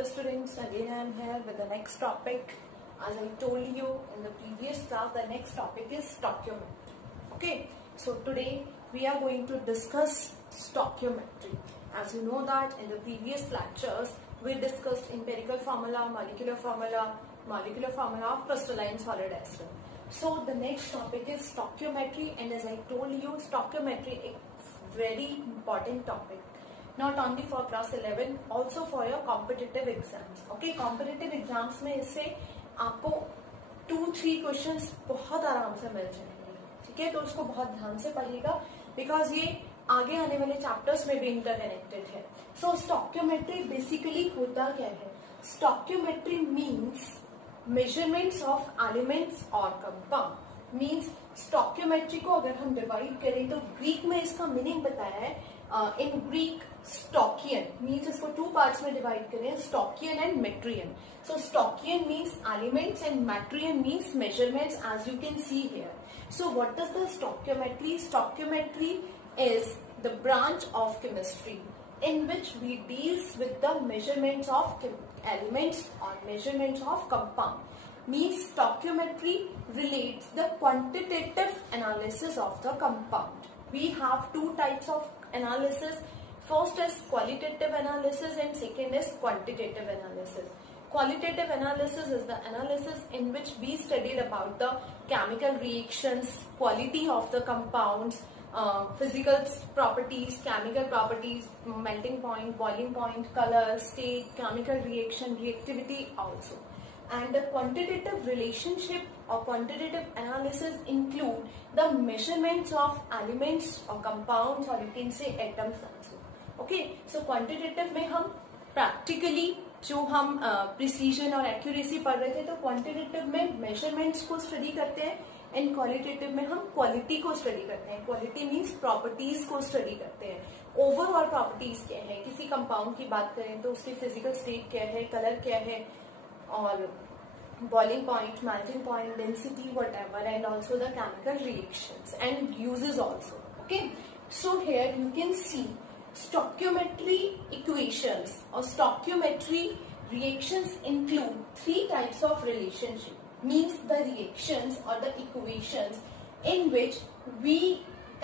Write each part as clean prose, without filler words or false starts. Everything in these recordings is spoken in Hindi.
Hello students, again I am here with the next topic. As I told you in the previous class, the next topic is stoichiometry. Okay, so today we are going to discuss stoichiometry. As you know that in the previous lectures we discussed empirical formula, molecular formula of crystalline solid as well. So the next topic is stoichiometry, and as I told you, stoichiometry is a very important topic. Not only for class 11, also for your competitive exams. Okay, competitive exams में इससे आपको 2-3 क्वेश्चंस बहुत आराम से मिल जाएंगे. ठीक है, तो उसको बहुत ध्यान से पढ़िएगा बिकॉज ये आगे आने वाले चैप्टर्स में भी इंटरकनेक्टेड है. सो स्टोइकियोमेट्री बेसिकली होता क्या है? Stoichiometry means measurements of elements और कंपाउंड. मीन्स स्टोइकियोमेट्री को अगर हम डिवाइड करें तो ग्रीक में इसका मीनिंग बताया है. इन ग्रीक स्टोकियन मीन्स इसको 2 पार्ट्स में डिवाइड करें, stoicheion and metron. So stoicheion means elements and metron means measurements, as you can see here. So what is the stoichiometry? Stoichiometry is the branch of chemistry in which we deals with the measurements of elements or measurements of compound. Means stoichiometry relates the quantitative analysis of the compound. We have 2 types of analysis. First is qualitative analysis and second is quantitative analysis. Qualitative analysis is the analysis in which we studied about the chemical reactions, quality of the compounds, physical properties, chemical properties, melting point, boiling point, color, state, chemical reaction, reactivity also. And the quantitative relationship or quantitative analysis include the measurements of elements or compounds, or you can say atoms also. Okay, so quantitative में हम practically जो हम precision और accuracy पढ़ रहे थे, तो quantitative में measurements को study करते हैं, एंड क्वालिटेटिव में हम क्वालिटी को स्टडी करते हैं. क्वालिटी मीन्स प्रॉपर्टीज को स्टडी करते हैं. ओवरऑल प्रॉपर्टीज क्या है, किसी कंपाउंड की बात करें तो उसकी फिजिकल स्टेट क्या है, कलर क्या है, और boiling point, melting point, density, whatever, and also the chemical reactions and uses also. Okay, so here you can C stoichiometry equations और stoichiometry reactions include 3 types of relationship. Means the reactions or the equations in which we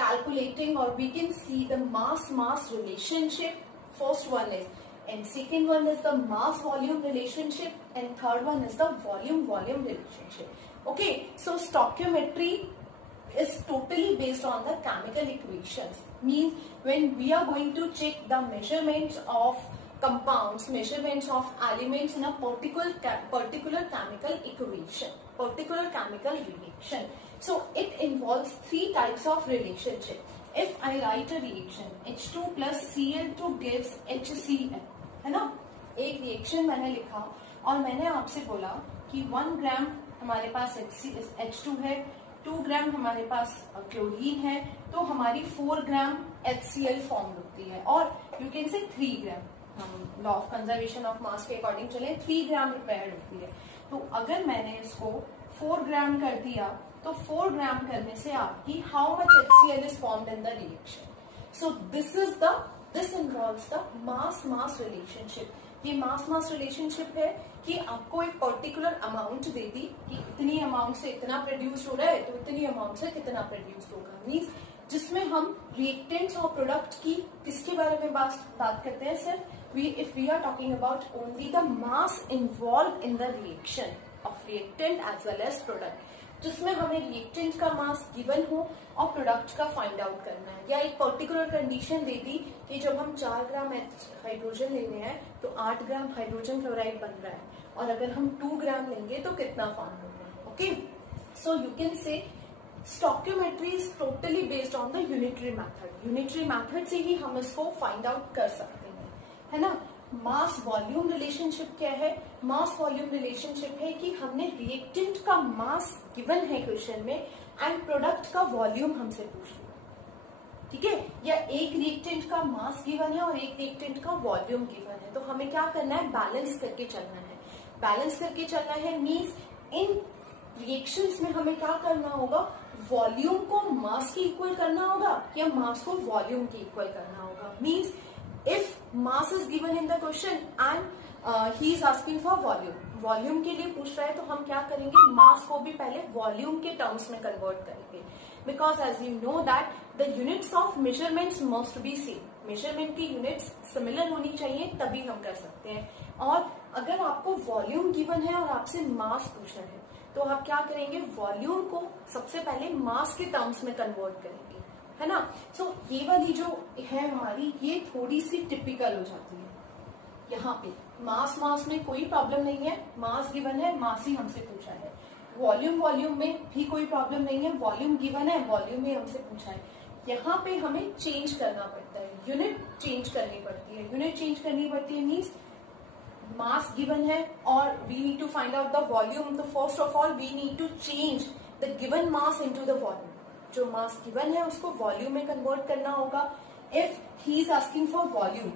calculating or we can see the mass relationship. First one is, and second one is the mass volume relationship, and third one is the volume relationship. Okay, so stoichiometry is totally based on the chemical equations. Means when we are going to check the measurements of compounds, measurements of elements in a particular chemical equation, particular chemical reaction. So it involves 3 types of relationship. If I write a reaction H2 plus Cl2 gives HCl, है ना, एक रिएक्शन मैंने लिखा और मैंने आपसे बोला कि 1 ग्राम हमारे पास H2 है, 2 ग्राम हमारे पास क्लोरीन है, तो हमारी 4 ग्राम HCl फॉर्म होती है, और यू कैन से 3 ग्राम. हम law of conservation of mass के अकॉर्डिंग चले, 3 ग्राम रिपेयर्ड होती है. तो अगर मैंने इसको 4 ग्राम कर दिया तो 4 ग्राम करने से आपकी how much HCl is formed in the reaction. So this involves the mass relationship. ये मास रिलेशनशिप है कि आपको एक पर्टिकुलर अमाउंट दे दी कि इतनी अमाउंट से इतना प्रोड्यूस हो रहा है, तो इतनी अमाउंट से कितना प्रोड्यूस होगा. मीन्स जिसमें हम रिएक्टेंट्स और प्रोडक्ट की किसके बारे में बात करते हैं? सिर्फ if we are talking about only the mass involved in the reaction of reactant as well as product, जिसमें हमें रिएक्टेंट का मास गिवन हो और प्रोडक्ट का फाइंड आउट करना है, या एक पर्टिकुलर कंडीशन दे दी कि जब हम 4 ग्राम हाइड्रोजन ले रहे हैं तो 8 ग्राम हाइड्रोजन क्लोराइड बन रहा है, और अगर हम 2 ग्राम लेंगे तो कितना फॉर्म होगा. Okay, so you can say stoichiometry is totally based on the unitary method. Unitary method से ही हम इसको फाइंड आउट कर सकते हैं, है ना. मास वॉल्यूम रिलेशनशिप क्या है? मास वॉल्यूम रिलेशनशिप है कि हमने रिएक्टेंट का मास गिवन है क्वेश्चन में एंड प्रोडक्ट का वॉल्यूम हमसे पूछ लिया. ठीक है, या एक रिएक्टेंट का मास गिवन है और एक रिएक्टेंट का वॉल्यूम गिवन है, तो हमें क्या करना है? बैलेंस करके चलना है. बैलेंस करके चलना है मीन्स इन रिएक्शंस में हमें क्या करना होगा? वॉल्यूम को मास के इक्वल करना होगा या मास को वॉल्यूम के इक्वल करना होगा. Means if mass is given in the question and he is asking for volume, volume के लिए पूछ रहा है, तो हम क्या करेंगे, मास को भी पहले वॉल्यूम के टर्म्स में कन्वर्ट करेंगे, because as you know that the units of measurements must be same, measurement की यूनिट्स सिमिलर होनी चाहिए, तभी हम कर सकते हैं। और अगर आपको वॉल्यूम गिवन है और आपसे मास पूछना है, तो आप क्या करेंगे, वॉल्यूम को सबसे पहले मास के टर्म्स में कन्वर्ट करेंगे, है ना। सो ये वाली जो है हमारी, ये थोड़ी सी टिपिकल हो जाती है। यहाँ पे मास में कोई प्रॉब्लम नहीं है, मास गिवन है, मास ही हमसे पूछा है। वॉल्यूम में भी कोई प्रॉब्लम नहीं है, वॉल्यूम गिवन है, वॉल्यूम ही हमसे पूछा है। यहाँ पे हमें चेंज करना पड़ता है, यूनिट चेंज करनी पड़ती है। यूनिट चेंज करनी पड़ती है मीन्स मास गिवन है और we need to find out the volume, तो first of all we need to change the given mass into the volume. जो मास गिवन है उसको वॉल्यूम में कन्वर्ट करना होगा। If he is asking for volume,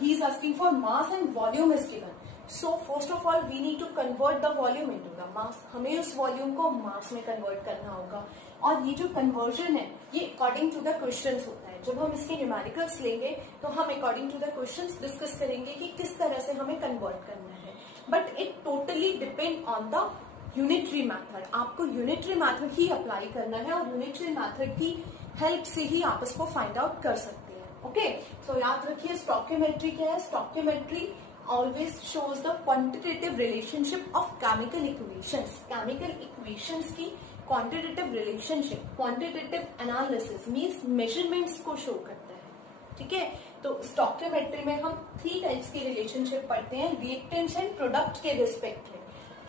he is asking for mass and volume is given, so first of all we need to convert the volume into the mass। हमें उस वॉल्यूम को मास में कन्वर्ट करना होगा। और ये जो कन्वर्जन है ये अकॉर्डिंग टू द क्वेश्चंस होता है। जब हम इसके न्यूमेरिकल्स लेंगे तो हम according to the questions discuss करेंगे कि किस तरह से हमें कन्वर्ट करना है, but it totally depend on the unitary method. आपको यूनिटरी मैथड ही अप्लाई करना है और यूनिटरी मैथड की हेल्प से ही आप इसको फाइंड आउट कर सकते हैं। ओके, सो याद रखिए स्टोइकियोमेट्री क्या है। Stoichiometry always shows the quantitative relationship of chemical equations. Chemical equations की quantitative relationship, quantitative analysis means measurements को शो करता है। ठीक है, तो स्टोइकियोमेट्री में हम 3 टाइप्स की रिलेशनशिप पढ़ते हैं, रिएक्टेंट्स एंड प्रोडक्ट के रिस्पेक्ट में।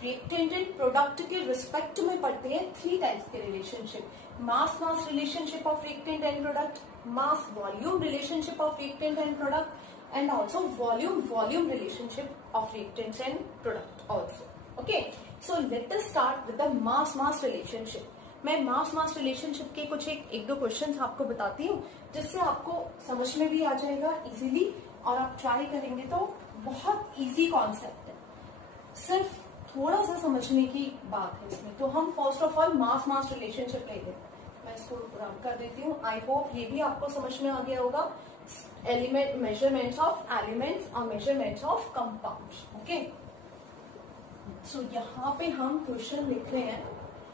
रिएक्टेंट एंड प्रोडक्ट के रिस्पेक्ट में पढ़ते हैं 3 टाइप्स के relationship, mass relationship of reactant and product, mass volume relationship of reactant and product, and also volume relationship of reactants and product also। okay, so let us start with the mass relationship। मैं mass relationship के कुछ एक दो क्वेश्चंस आपको बताती हूँ जिससे आपको समझ में भी आ जाएगा इजीली, और आप ट्राई करेंगे तो बहुत इजी कॉन्सेप्ट है, सिर्फ थोड़ा सा समझने की बात है इसमें। तो हम first of all mass relationship ले लेते हैं। मैं इसको रन कर देती हूँ। आई होप ये भी आपको समझ में आ गया होगा। एलिमेंट, मेजरमेंट्स ऑफ एलिमेंट्स और measurements of compounds. Okay, so यहाँ पे हम क्वेश्चन लिख रहे हैं।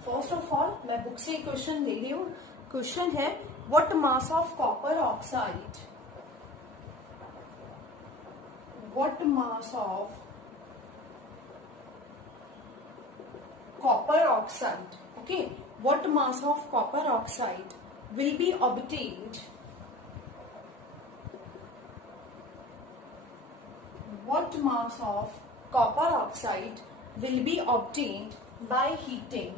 फर्स्ट ऑफ ऑल मैं बुक से क्वेश्चन ले रही हूँ। क्वेश्चन है what mass of copper oxide, what mass of copper oxide. Okay, what mass of copper oxide will be obtained, what mass of copper oxide will be obtained by heating,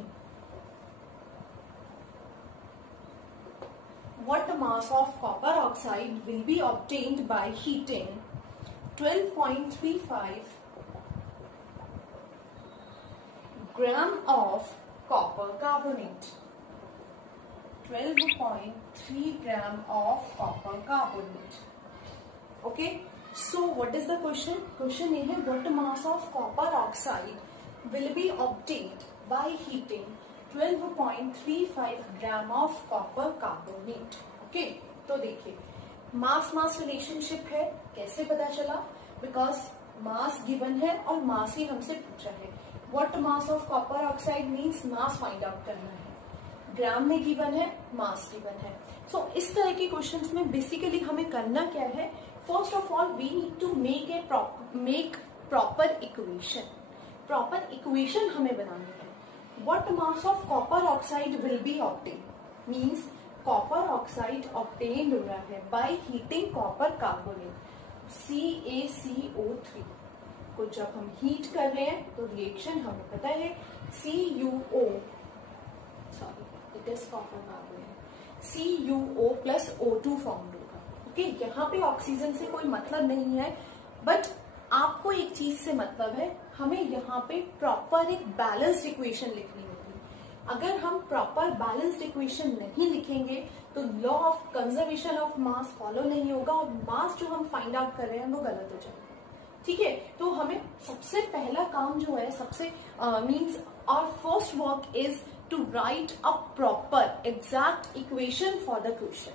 what mass of copper oxide will be obtained by heating 12.35 gram of copper carbonate, 12.3 gram of copper carbonate। okay, so what is the question? Question ये है what mass of copper oxide will be obtained by heating 12.35 gram of copper carbonate। okay, तो देखिए मास रिलेशनशिप है, कैसे पता चला? बिकॉज मास गिवन है और मास ही हमसे पूछा है। What mass of copper oxide means mass find out करना है, ग्राम में गिवन है, मास गिवन है। सो इस तरह के क्वेश्चंस में बेसिकली हमें करना क्या है, first of all we need to make proper equation. Proper equation हमें बनानी है। What mass of copper oxide will be obtained means copper oxide obtained हो रहा है by heating copper carbonate CaCO3 को जब हम हीट कर रहे हैं तो रिएक्शन हमें पता है CuO, sorry it is copper carbonate, CuO plus O2 form होगा। ओके, यहाँ पे ऑक्सीजन से कोई मतलब नहीं है, बट आपको एक चीज से मतलब है, हमें यहाँ पे प्रॉपर एक बैलेंस्ड इक्वेशन लिखनी होगी। अगर हम प्रॉपर बैलेंस्ड इक्वेशन नहीं लिखेंगे तो law of conservation of mass follow नहीं होगा और मास जो हम फाइंड आउट कर रहे हैं वो गलत हो जाएगा। ठीक है, तो हमें सबसे पहला काम जो है, सबसे means our first work is to write a proper exact equation for the question.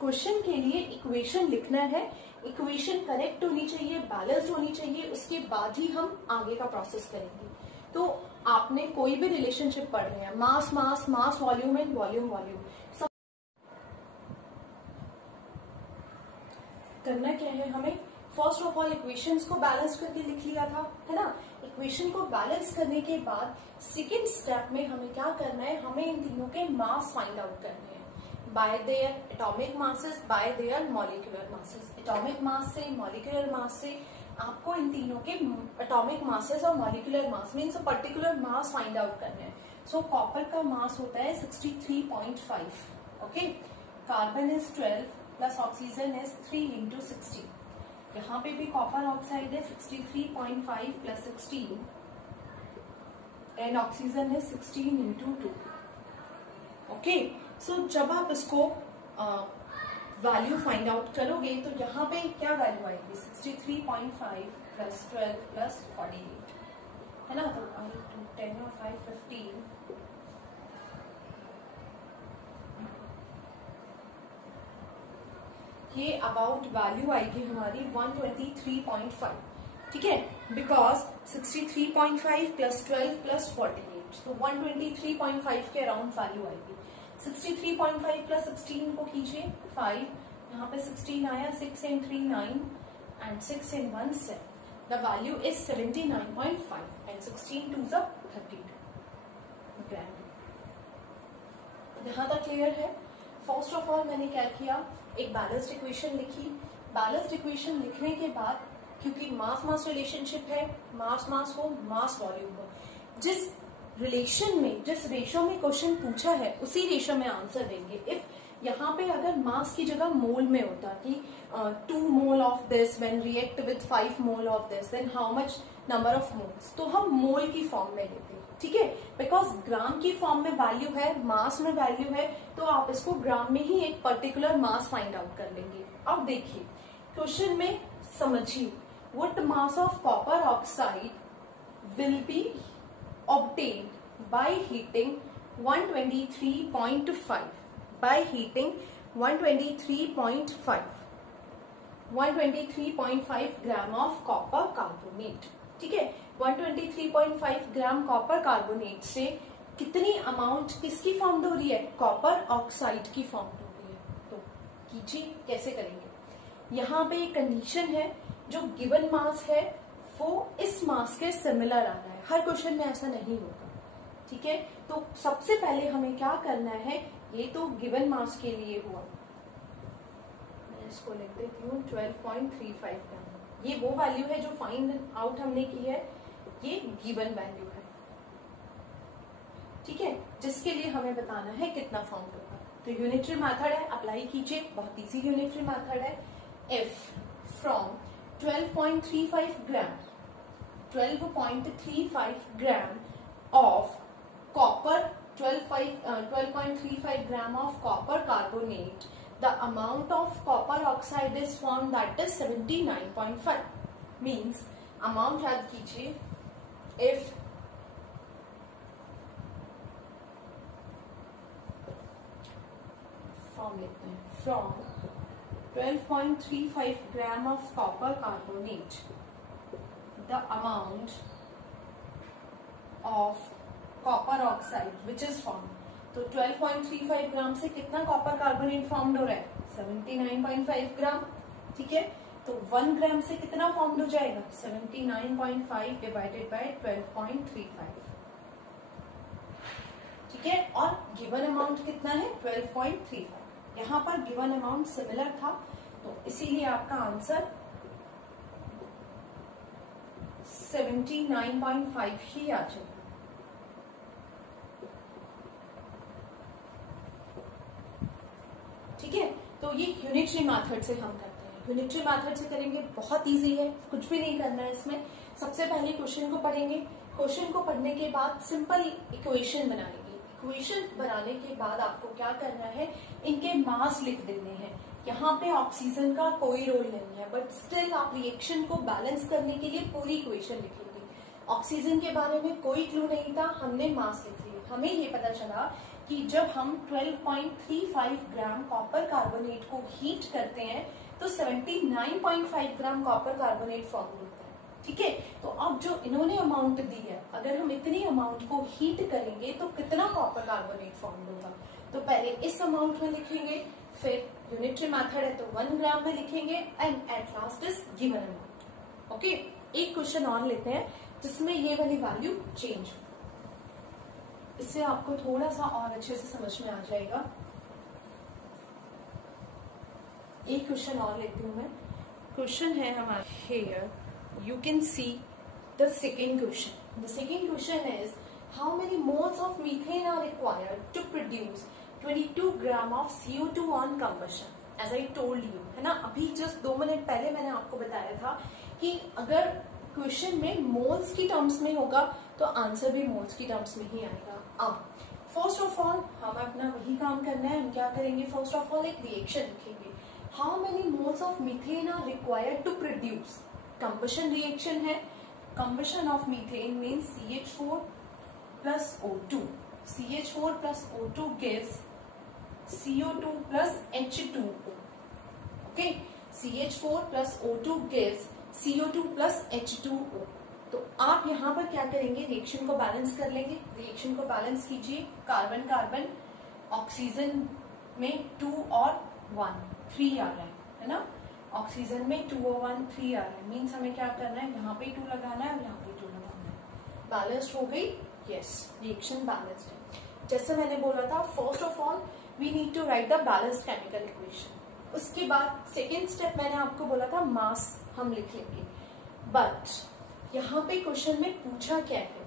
Question के लिए इक्वेशन लिखना है, इक्वेशन करेक्ट होनी चाहिए, बैलेंस्ड होनी चाहिए, उसके बाद ही हम आगे का प्रोसेस करेंगे। तो आपने कोई भी रिलेशनशिप पढ़ रहे हैं, mass mass, mass volume and volume volume, सब करना क्या है हमें, फर्स्ट ऑफ ऑल इक्वेशंस को बैलेंस करके लिख लिया था, है ना। इक्वेशन को बैलेंस करने के बाद सेकेंड स्टेप में हमें क्या करना है, हमें इन तीनों के मास फाइंड आउट करने हैं bye their atomic masses, bye there molecular masses. Atomic mass से, मॉलिक्यूलर मास से आपको इन तीनों के एटॉमिक मासेस और मॉलिक्यूलर मास मीन्स पर्टिकुलर मास फाइंड आउट करना है। सो कॉपर का मास होता है 63.5, okay. Carbon is 12 plus oxygen is 3 into 60। यहाँ पे भी कॉपर ऑक्साइड है 63.5 प्लस 16 एंड ऑक्सीजन है 16 into 2, ओके। सो जब आप इसको वैल्यू फाइंड आउट करोगे तो यहाँ पे क्या वैल्यू आएगी, 63.5 प्लस 12 प्लस 48, है ना। तो 10 और 5 15, ये अबाउट वैल्यू आएगी हमारी 123.5, ठीक है। बिकॉज 63.5 प्लस 12 प्लस 48, तो 123.5 के अराउंड वैल्यू आएगी। 63.5 प्लस 16 को कीजिए 5, यहाँ पे 16 आया, 6 and 3 9 and 6 and 1 7, the value is 79.5 and 16 2 32 ग्राम। यहाँ तक क्लियर है। फर्स्ट ऑफ ऑल मैंने क्या किया, एक बैलेंस्ड इक्वेशन लिखी। बैलेंस्ड इक्वेशन लिखने के बाद, क्योंकि मास मास रिलेशनशिप है, मास मास हो, मास वॉल्यूम हो, जिस रिलेशन में, जिस रेशो में क्वेश्चन पूछा है उसी रेशो में आंसर देंगे। इफ यहाँ पे अगर मास की जगह मोल में होता कि 2 mole of this when react with 5 mole of this, then how much number of moles, तो हम मोल की फॉर्म में लेते हैं, ठीक है। बिकॉज ग्राम की फॉर्म में वैल्यू है, मास में वैल्यू है, तो आप इसको ग्राम में ही एक पर्टिकुलर मास फाइंड आउट कर लेंगे। अब देखिए क्वेश्चन में समझिए, what mass of copper oxide will be obtained by heating 123.5, by heating 123.5 gram of copper carbonate, ठीक है। 123.5 ग्राम कॉपर कार्बोनेट से कितनी अमाउंट किसकी फॉर्म हो रही है, कॉपर ऑक्साइड की फॉर्म हो रही है। तो कीजिए कैसे करेंगे। यहाँ पे एक कंडीशन है, जो गिवन मास है वो इस मास के सिमिलर आ रहा है, हर क्वेश्चन में ऐसा नहीं होगा, ठीक है। तो सबसे पहले हमें क्या करना है, ये तो गिवन मास के लिए हुआ, मैं इसको लिख देती हूँ 12.35 ग्राम। ये वो वैल्यू है जो फाइंड आउट हमने की है, ये गिवन वैल्यू है, ठीक है, जिसके लिए हमें बताना है कितना फाउंड होगा। तो यूनिटरी मेथड है, अप्लाई कीजिए, बहुत इजी यूनिटरी मेथड है। If from 12.35 gram 12.35 gram of copper, 12.35 gram of copper carbonate, the amount of copper oxide is formed, that is 79.5, means amount याद कीजिए, if फॉर्म लिखते हैं, from 12.35 gram of copper carbonate, the amount of copper oxide which is formed, तो 12.35 ग्राम से कितना कॉपर कार्बोनेट फॉर्म्ड हो रहा है, 79.5 ग्राम, ठीक है। तो 1 ग्राम से कितना फॉर्म्ड हो जाएगा, 79.5 डिवाइडेड बाय 12.35, ठीक है। और गिवन अमाउंट कितना है, 12.35। यहाँ पर गिवन अमाउंट सिमिलर था, तो इसीलिए आपका आंसर 79.5 ही आ जाएगा। ठीक है, तो ये यूनिटरी मेथड से हम करते हैं। यूनिटरी मेथड से करेंगे, बहुत इजी है, कुछ भी नहीं करना है इसमें। सबसे पहले क्वेश्चन को पढ़ेंगे, क्वेश्चन को पढ़ने के बाद सिंपल इक्वेशन बनाएंगे। इक्वेशन बनाने के बाद आपको क्या करना है, इनके मास लिख देने हैं। यहाँ पे ऑक्सीजन का कोई रोल नहीं है, बट स्टिल आप रिएक्शन को बैलेंस करने के लिए पूरी इक्वेशन लिखेंगे। ऑक्सीजन के बारे में कोई क्लू नहीं था, हमने मास लिख लिया। हमें ये पता चला कि जब हम 12.35 ग्राम कॉपर कार्बोनेट को हीट करते हैं तो 79.5 ग्राम कॉपर कार्बोनेट फॉर्म होता है। ठीक है, तो अब जो इन्होंने अमाउंट दी है, अगर हम इतनी अमाउंट को हीट करेंगे तो कितना कॉपर कार्बोनेट फॉर्म होगा। तो पहले इस अमाउंट में लिखेंगे, फिर यूनिटरी मेथड है तो 1 ग्राम में लिखेंगे and at last is given amount. Okay, एक क्वेश्चन और लेते हैं जिसमें ये वाली वैल्यू चेंज हो, इससे आपको थोड़ा सा और अच्छे से समझ में आ जाएगा। एक क्वेश्चन और लेती हूं मैं। क्वेश्चन है हमारे here, you can see the second question. The second question is how many moles of methane are required to produce 22 gram of CO2 on combustion. As I told you, है ना, अभी जस्ट 2 मिनट पहले मैंने आपको बताया था कि अगर क्वेश्चन में मोल्स की टर्म्स में होगा तो आंसर भी मोल्स की टर्म्स में ही आएगा। अब फर्स्ट ऑफ ऑल हमें अपना वही काम करना है। हम क्या करेंगे, फर्स्ट ऑफ ऑल एक रिएक्शन लिखेंगे। How many moles of methane are required to produce, combustion reaction है। Combustion of methane means CH4 plus O2. CH4 plus O2 gives CO2 plus H2O. Okay, CH4 plus O2 gives CO2 plus H2O. तो आप यहाँ पर क्या करेंगे, रिएक्शन को बैलेंस कर लेंगे। रिएक्शन को बैलेंस कीजिए, कार्बन कार्बन, ऑक्सीजन में 2 और 1 3 आ रहा है ना, ऑक्सीजन में 2 और 1 3 आ रहा है, मीन्स हमें क्या करना है, यहाँ पे 2 लगाना है और यहाँ पे 2 लगाना है। बैलेंस्ड हो गई, यस, रिएक्शन बैलेंस्ड है। जैसे मैंने बोला था, first of all we need to write the balanced chemical equation. उसके बाद सेकेंड स्टेप मैंने आपको बोला था मास हम लिख लेंगे, बट यहाँ पे क्वेश्चन में पूछा क्या है,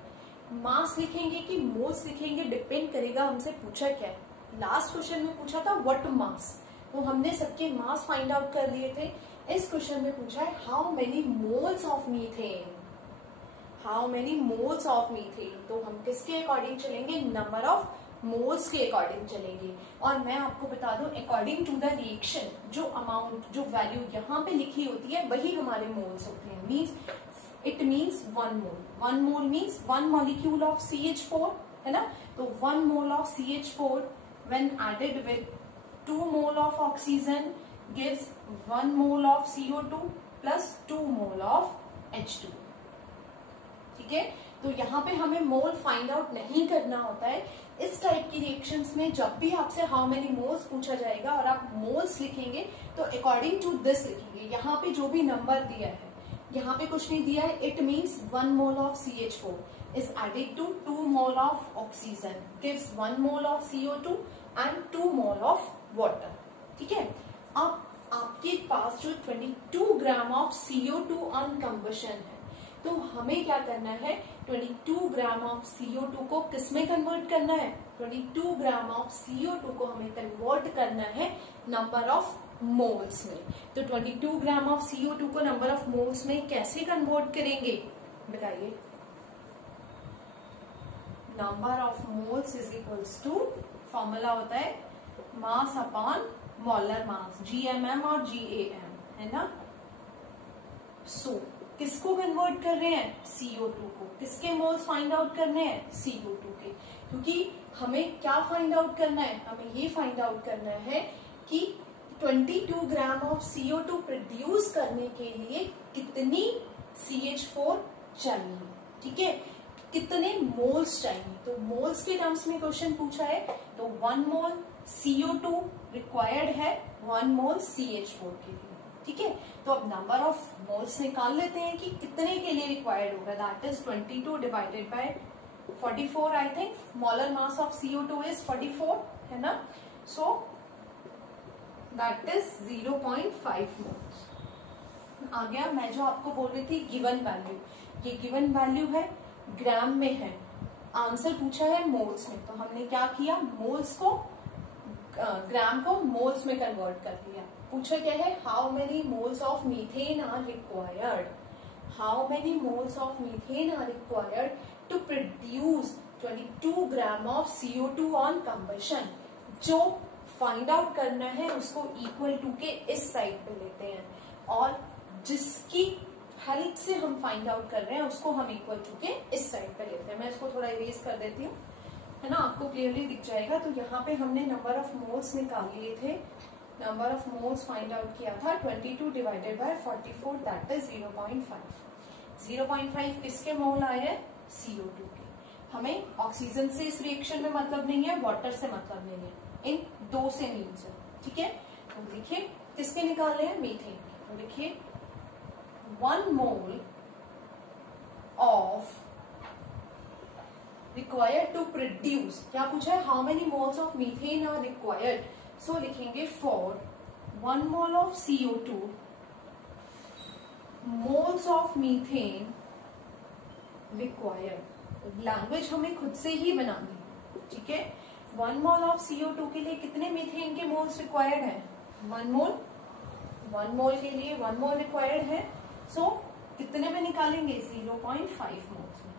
मास लिखेंगे कि मोल्स लिखेंगे, डिपेंड करेगा हमसे पूछा क्या है। लास्ट क्वेश्चन में पूछा था व्हाट मास, तो हमने सबके मास फाइंड आउट कर लिए थे। इस क्वेश्चन में पूछा है how many moles of methane, how many moles of methane, तो हम किसके अकॉर्डिंग चलेंगे, नंबर ऑफ मोल्स के अकॉर्डिंग चलेंगे। और मैं आपको बता दूं, अकॉर्डिंग टू द रिएक्शन जो अमाउंट, जो वैल्यू यहाँ पे लिखी होती है वही हमारे मोल्स होते हैं। Means it means 1 mole, 1 mole means 1 molecule of CH4, है ना, तो 1 mole of CH4 when added with 2 mole of oxygen gives 1 mole of CO2 plus 2 mole of H2। ठीक है, तो यहाँ पे हमें मोल फाइंड आउट नहीं करना होता है। इस टाइप की रिएक्शंस में जब भी आपसे हाउ मेनी मोल्स पूछा जाएगा और आप मोल्स लिखेंगे तो अकॉर्डिंग टू दिस लिखेंगे। यहाँ पे जो भी नंबर दिया है, यहाँ पे कुछ नहीं दिया है, it means 1 mole of CH4 is added to 2 mole of oxygen gives 1 mole of CO2 and 2 mole of water। ठीक है, अब आपके पास जो 22 gram of CO2 on combustion है, तो हमें क्या करना है, 22 ग्राम ऑफ CO2 को किस में कन्वर्ट करना है, 22 ग्राम ऑफ CO2 को हमें कन्वर्ट करना है नंबर ऑफ मोल्स में। तो 22 ग्राम ऑफ CO2 को नंबर ऑफ मोल्स में कैसे कन्वर्ट करेंगे बताइए। Number of moles is equals to, formula होता है mass upon molar mass, GMM और GAM, है ना। सो किसको कन्वर्ट कर रहे हैं, CO2 को। किसके मोल्स फाइंड आउट करने हैं, CO2 के, क्योंकि हमें क्या फाइंड आउट करना है, हमें ये फाइंड आउट करना है कि 22 ग्राम ऑफ CO2 प्रोड्यूस करने के लिए कितनी CH4 चाहिए। ठीक है, कितने मोल्स चाहिए, तो मोल्स के टर्म्स में क्वेश्चन पूछा है, तो 1 मोल CO2 रिक्वायर्ड है 1 मोल CH4 के लिए। ठीक है, तो अब नंबर ऑफ मोल्स निकाल लेते हैं कि कितने के लिए रिक्वायर्ड होगा, that is 22 divided by 44, I think molar mass of CO2 is 44, है ना। So that is 0.5 moles. आ गया, मैं जो आपको बोल रही थी गिवन वैल्यू, ये गिवन वैल्यू है, ग्राम में है, आंसर पूछा है मोल्स में, तो हमने क्या किया, मोल्स को, ग्राम को मोल्स में कन्वर्ट कर दिया। पूछा क्या है, how many moles of methane are required, how many moles of methane are required to produce 22 gram of CO2 on combustion. जो फाइंड आउट करना है उसको इक्वल टू के इस साइड पे लेते हैं, और जिसकी हेल्प से हम फाइंड आउट कर रहे हैं उसको हम इक्वल टू के इस साइड पे लेते हैं। मैं इसको थोड़ा इरेज कर देती हूँ। है ना, आपको क्लियरली दिख जाएगा। तो यहाँ पे हमने नंबर ऑफ मोल्स निकाल लिए थे, number of moles find out किया था 22 डिवाइडेड बाय 44, दैट इज 0.5। 0.5 किसके मोल आए हैं? CO2 के। हमें ऑक्सीजन से इस रिएक्शन में मतलब नहीं है, वाटर से मतलब नहीं है, इन दो से मीन्स है, ठीक है। तो देखिए किसके निकाले हैं? मीथेन। तो देखिए 1 mole of required to produce, क्या पूछा है? How many moles of methane are required. So लिखेंगे for 1 mole of CO2 moles of methane required. Language हमें खुद से ही बनानी है, ठीक है। 1 मोल ऑफ CO2 के लिए कितने मीथेन के मोल्स रिक्वायर्ड है? 1 मोल। 1 मोल के लिए 1 मोल रिक्वायर्ड है। सो कितने में निकालेंगे? 0.5 मोल्स में।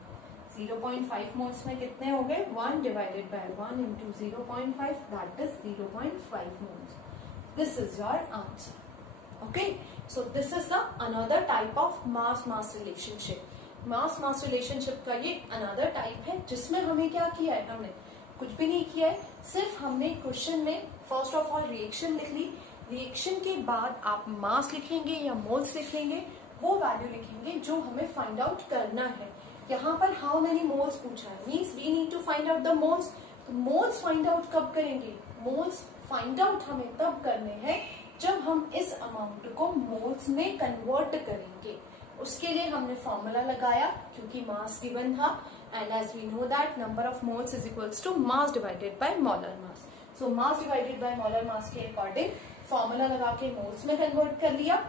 0.5 मोल्स में कितने हो गए? 1 divided by 1 into 0.5, that is 0.5 moles. This is your answer. Okay, so this is the another type of mass mass relationship. Mass mass relationship का ये अनदर टाइप है, जिसमें हमें क्या किया है? हमने कुछ भी नहीं किया है, सिर्फ हमने क्वेश्चन में फर्स्ट ऑफ ऑल रिएक्शन लिख ली। रिएक्शन के बाद आप मास लिखेंगे या मोल्स लिख लेंगे, वो वैल्यू लिखेंगे जो हमें फाइंड आउट करना है। यहाँ पर हाउ मेनी मोल्स पूछा है, means we need to find out the moles. तो मोल्स फाइंड आउट कब करेंगे? मोल्स फाइंड आउट हमें तब करने हैं जब हम इस अमाउंट को मोल्स में कन्वर्ट करेंगे। उसके लिए हमने फॉर्मूला लगाया, क्योंकि मास गिवन था, and as we know that number of moles is equals to mass divided by molar mass. So mass divided by molar mass के अकॉर्डिंग फॉर्मूला लगा के मोल्स में कन्वर्ट कर लिया।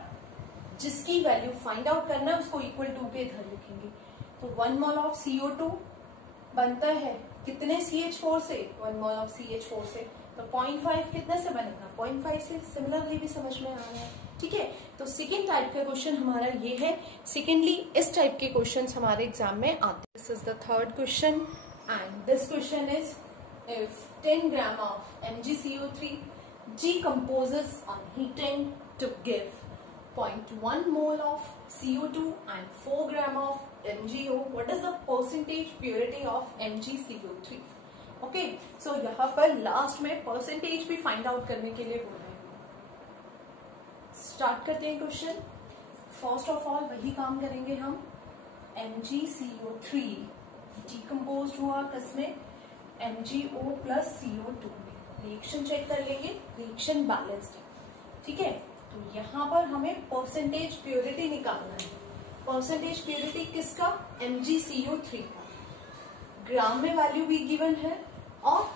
जिसकी वैल्यू फाइंड आउट करना है उसको इक्वल टू के इधर लिखेंगे। तो 1 मोल ऑफ CO2 बनता है कितने CH4 से? 1 मोल ऑफ CH4 से। तो 0.5 कितने से बनेगा? 0.5 से। सिमिलरली भी समझ में आ रहा है, ठीक है। तो सेकेंड टाइप का क्वेश्चन हमारा ये है। सेकेंडली इस टाइप के क्वेश्चंस हमारे एग्जाम में आते हैं। This is the third question and this question is if 10 gram of MgCO3 decomposes on heating to give 0.1 mole of CO2 and 4 gram of MgO, what is the percentage purity of MgCO3? Okay, so यहाँ पर लास्ट में परसेंटेज भी फाइंड आउट करने के लिए बोल रहे हैं। स्टार्ट करते हैं क्वेश्चन। फर्स्ट ऑफ ऑल वही काम करेंगे हम। MgCO3 डिकम्पोज हुआ किसमें? MgO प्लस CO2 में। रिएक्शन चेक कर लेंगे, रिएक्शन बैलेंस्ड है, ठीक है। तो यहाँ पर हमें परसेंटेज प्योरिटी निकालना है। परसेंटेज प्योरिटी किसका? MgCO3 का। ग्राम में वैल्यू भी गिवन है और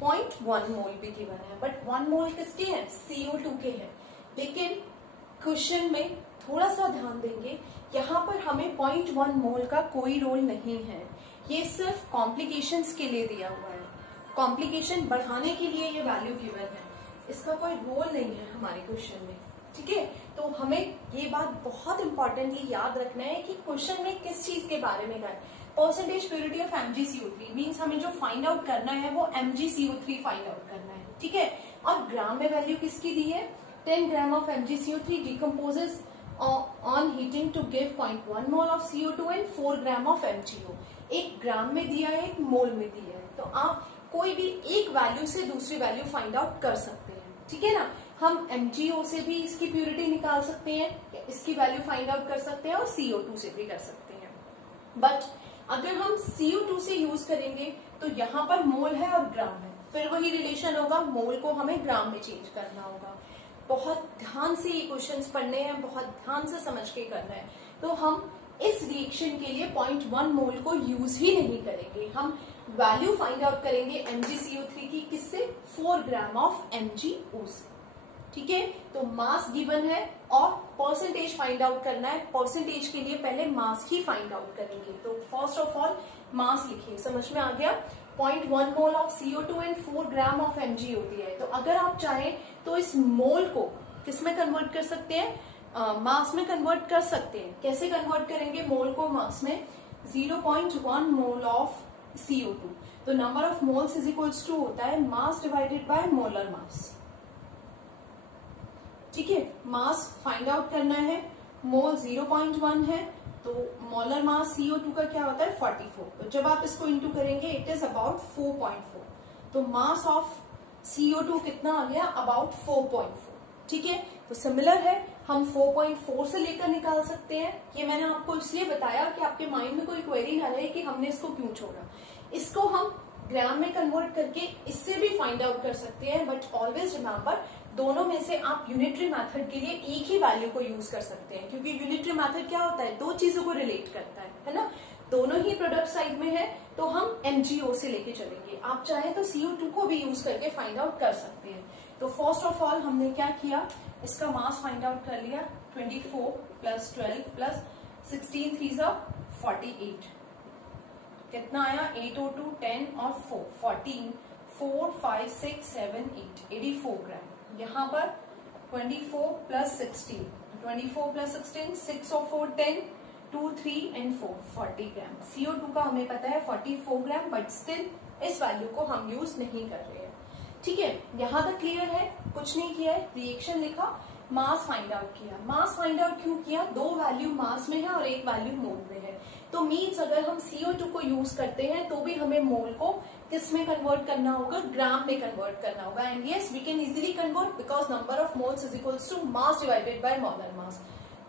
0.1 मोल भी गिवन है, बट 1 मोल किसके हैं? CO2 के हैं। लेकिन क्वेश्चन में थोड़ा सा ध्यान देंगे, यहाँ पर हमें 0.1 मोल का कोई रोल नहीं है। ये सिर्फ कॉम्प्लिकेशंस के लिए दिया हुआ है, कॉम्प्लिकेशन बढ़ाने के लिए ये वैल्यू गिवन है, इसका कोई रोल नहीं है हमारे क्वेश्चन में, ठीक है। तो हमें ये बात बहुत इंपॉर्टेंटली याद रखना है कि क्वेश्चन में किस चीज के बारे में है। Percentage purity of MgCO3 means हमें जो फाइंड आउट करना है वो MgCO3 फाइंड आउट करना है, ठीक है। और ग्राम में वैल्यू किसकी दी है? 10 gram of MgCO3 decomposes on heating to give 0.1 mole of CO2 and 4 gram of MgO। एक ग्राम में दिया है, एक मोल में दिया है, तो आप कोई भी एक वैल्यू से दूसरी वैल्यू फाइंड आउट कर सकते हैं, ठीक है ना। हम MgO से भी इसकी प्योरिटी निकाल सकते हैं, इसकी वैल्यू फाइंड आउट कर सकते हैं, और CO2 से भी कर सकते हैं। बट अगर हम CO2 से यूज करेंगे तो यहाँ पर मोल है और ग्राम है, फिर वही रिलेशन होगा, मोल को हमें ग्राम में चेंज करना होगा। बहुत ध्यान से ये क्वेश्चंस पढ़ने हैं, बहुत ध्यान से समझ के करना है। तो हम इस रिएक्शन के लिए 0.1 मोल को यूज ही नहीं करेंगे, हम वैल्यू फाइंड आउट करेंगे MgCO3 की किससे? 4 ग्राम ऑफ MgO से, ठीक है। तो मास गिवन है और परसेंटेज फाइंड आउट करना है। परसेंटेज के लिए पहले मास ही फाइंड आउट करेंगे। तो फर्स्ट ऑफ ऑल मास लिखिए, समझ में आ गया। 0.1 mole of CO2 and 4 gram of MgO दिया है। तो अगर आप चाहें तो इस मोल को किस में कन्वर्ट कर सकते हैं? मास में कन्वर्ट कर सकते हैं। कैसे कन्वर्ट करेंगे मोल को मास में? 0.1 मोल ऑफ CO2, तो number of moles is equals to होता है mass divided by molar mass, ठीक है। मास फाइंड आउट करना है, मोल 0.1 है, तो मोलर मास CO2 का क्या होता है 44। तो जब आप इसको इंटू करेंगे इट इज अबाउट 4.4। तो मास ऑफ CO2 कितना आ गया, अबाउट 4.4। ठीक है, तो सिमिलर है, हम 4.4 से लेकर निकाल सकते हैं। ये मैंने आपको इसलिए बताया कि आपके माइंड में कोई क्वेरी ना रहे कि हमने इसको क्यों छोड़ा। इसको हम ग्राम में कन्वर्ट करके इससे भी फाइंड आउट कर सकते हैं, बट ऑलवेज रिमेंबर दोनों में से आप यूनिटरी मेथड के लिए एक ही वैल्यू को यूज कर सकते हैं, क्योंकि यूनिटरी मेथड क्या होता है, दो चीजों को रिलेट करता है ना। दोनों ही प्रोडक्ट साइड में है, तो हम MgO से लेके चलेंगे। आप चाहे तो CO2 को भी यूज करके फाइंड आउट कर सकते हैं। तो फर्स्ट ऑफ ऑल हमने क्या किया, इसका मास फाइंड आउट कर लिया। 24 प्लस 12 प्लस 16 3 48, कितना आया 802 10 और 4 14 4 5 6 7 8 84 ग्राम। यहाँ पर 24 प्लस 16, 24 प्लस 16 6 और 4 10 2 3 एंड 4 40 ग्राम। CO2 का हमें पता है 44 ग्राम, बट स्टिल इस वैल्यू को हम यूज नहीं कर रहे हैं। ठीक है, यहाँ तक क्लियर है, कुछ नहीं किया है, रिएक्शन लिखा, मास फाइंड आउट किया। मास फाइंड आउट क्यों किया, दो वैल्यू मास में है और एक वैल्यू मोल में है। तो मीन्स अगर हम CO2 को यूज करते हैं तो भी हमें मोल को किस में कन्वर्ट करना होगा, ग्राम में कन्वर्ट करना होगा। And yes, we can easily convert because number of moles is equals to mass divided by molar mass.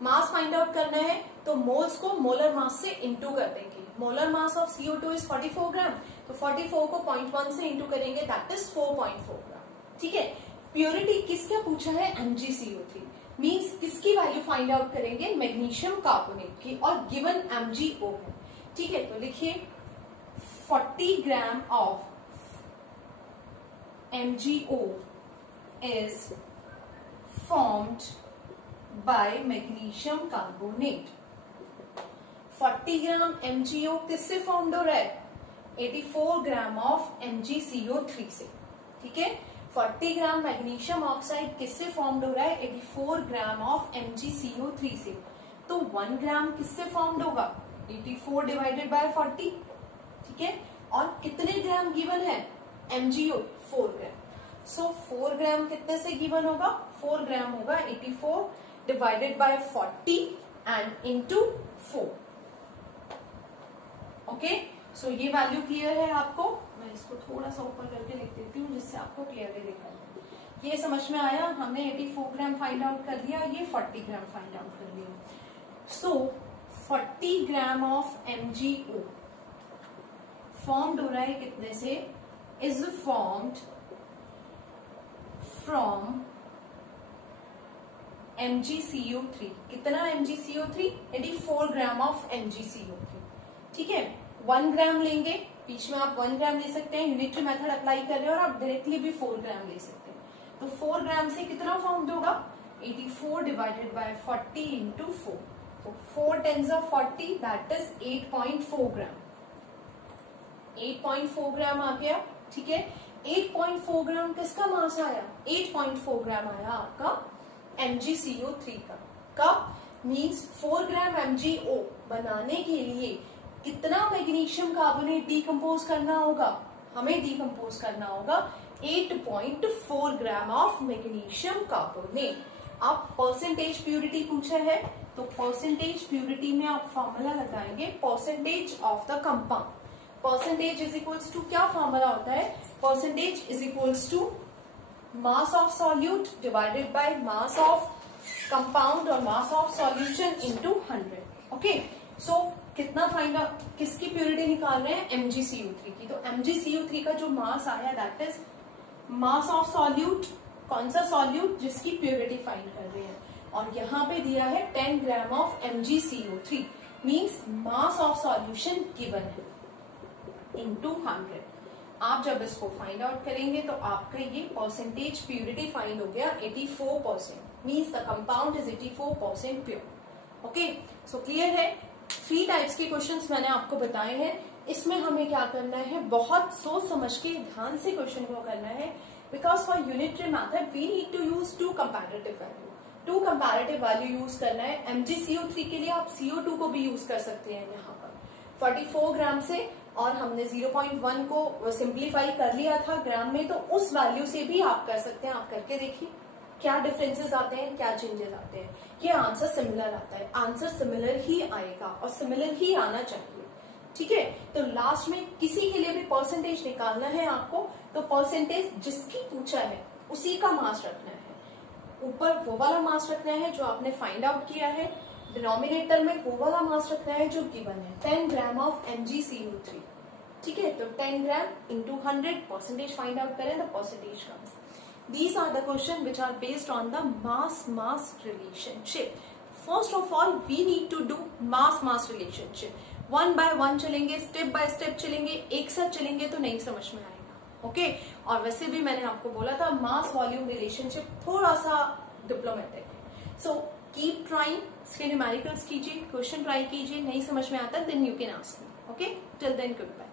Mass find out करना है तो मोल्स को मोलर मास से इंटू कर देंगे। Molar mass of CO2 is 44 ग्राम, तो 44 को 0.1 से इंटू करेंगे, दैट इज 4.4 ग्राम। ठीक है, प्योरिटी किसका पूछा है, MgCO3। मीन्स किसकी वैल्यू फाइंड आउट करेंगे, मैग्नीशियम कार्बोनेट की, और गिवन MgO है। ठीक है, तो लिखिए 40 ग्राम of MgO is formed by magnesium carbonate. 40 gram MgO किससे फॉर्म्ड हो रहा है, 84 ग्राम ऑफ MgCO3 से। ठीक है, 40 ग्राम मैग्नीशियम ऑक्साइड किससे फॉर्म्ड हो रहा है, 84 ग्राम ऑफ MgCO3 से। तो 1 ग्राम किससे फॉर्म्ड होगा, 84 डिवाइडेड बाय 40। ठीक है, और कितने ग्राम गिवन है, MgO 4 ग्राम। सो 4 ग्राम कितने से गिवन होगा, 4 ग्राम होगा 84 divided by 40 and into 4। Okay, so ये वैल्यू क्लियर है आपको। मैं इसको थोड़ा सा ऊपर करके लिख देती हूँ जिससे आपको क्लियरली दिखा दे। ये समझ में आया, हमने 84 ग्राम फाइंड आउट कर लिया, ये 40 ग्राम फाइंड आउट कर लिया। सो 40 ग्राम ऑफ MgO फॉर्म्ड हो रहा है कितने से, इज फॉर्म्ड फ्रॉम MgCO3। कितना MgCO3, 84 ग्राम ऑफ MgCO3। ठीक है, 1 ग्राम लेंगे, बीच में आप 1 ग्राम ले सकते हैं, यूनिटरी मेथड अप्लाई कर रहे हैं, और आप डायरेक्टली भी 4 ग्राम ले सकते हैं। तो 4 ग्राम से कितना फॉर्म्ड होगा, 84 डिवाइडेड बाय 40 इंटू 4। तो 4 10s of 40, दैट इज 8.4 ग्राम। 8.4 ग्राम आ गया। ठीक है, 8.4 ग्राम किसका मास आया, 8.4 ग्राम आया आपका MgCO3 का। कब, मीन्स 4 ग्राम MgO बनाने के लिए कितना मैग्नीशियम कार्बोनेट डीकम्पोज करना होगा, हमें डीकम्पोज करना होगा 8.4 ग्राम ऑफ मैग्नीशियम कार्बोनेट। अब परसेंटेज प्यूरिटी पूछा है, तो परसेंटेज प्यूरिटी में आप फॉर्मूला लगाएंगे percentage of the compound. Percentage is equals to, क्या फॉर्मूला होता है, percentage is equals to mass of solute divided by mass of compound और mass of solution into 100। Okay, so कितना फाइंड आउट, किसकी प्योरिटी निकाल रहे हैं, MgCO3 की। तो MgCO3 का जो मास आया that is mass of solute, कौन सा सॉल्यूट, जिसकी प्योरिटी फाइंड कर रहे हैं, और यहाँ पे दिया है 10 gram of MgCO3, means mass of solution given है इनटू 100। आप जब इसको फाइंड आउट करेंगे तो आपका ये परसेंटेज प्यूरिटी फाइंड हो गया 84%, means the compound is 84% pure. Okay, so clear है। 3 टाइप्स के क्वेश्चंस मैंने आपको बताए हैं। इसमें हमें क्या करना है, बहुत सोच समझ के ध्यान से क्वेश्चन को करना है, because for unitary method we need to use 2 comparative value. 2 comparative value use करना है। MgCO3 के लिए आप CO2 को भी यूज कर सकते हैं यहाँ पर 44 ग्राम से, और हमने 0.1 को सिंप्लीफाई कर लिया था ग्राम में, तो उस वैल्यू से भी आप कर सकते हैं। आप करके देखिए, क्या डिफरेंसेस आते हैं, क्या चेंजेस आते हैं? ये आंसर सिमिलर आता है, आंसर सिमिलर ही आएगा और सिमिलर ही आना चाहिए, ठीक है। तो लास्ट में किसी के लिए भी परसेंटेज निकालना है आपको, तो परसेंटेज जिसकी पूछा है उसी का मार्क्स रखना है। ऊपर वो वाला मार्क्स रखना है जो आपने फाइंड आउट किया है, डिनोमिनेटर में वो वाला मार्क्स रखना है जो गिवन है। 10 ग्राम ऑफ MgCO3, ठीक है। तो 10 gram into 100 percentage find out करें, the percentage comes. These are the questions which are based on the mass relationship. First of all, we need to do mass relationship. One by one चलेंगे, स्टेप बाय स्टेप चलेंगे, एक साथ चलेंगे तो नहीं समझ में आएगा, ओके। और वैसे भी मैंने आपको बोला था मास वॉल्यूम रिलेशनशिप थोड़ा सा डिप्लोमेटिक है। सो कीप ट्राइंग, इसके न्यूमेरिकल्स कीजिए, क्वेश्चन ट्राई कीजिए, नहीं समझ में आता then you can ask me, okay. Till then good bye.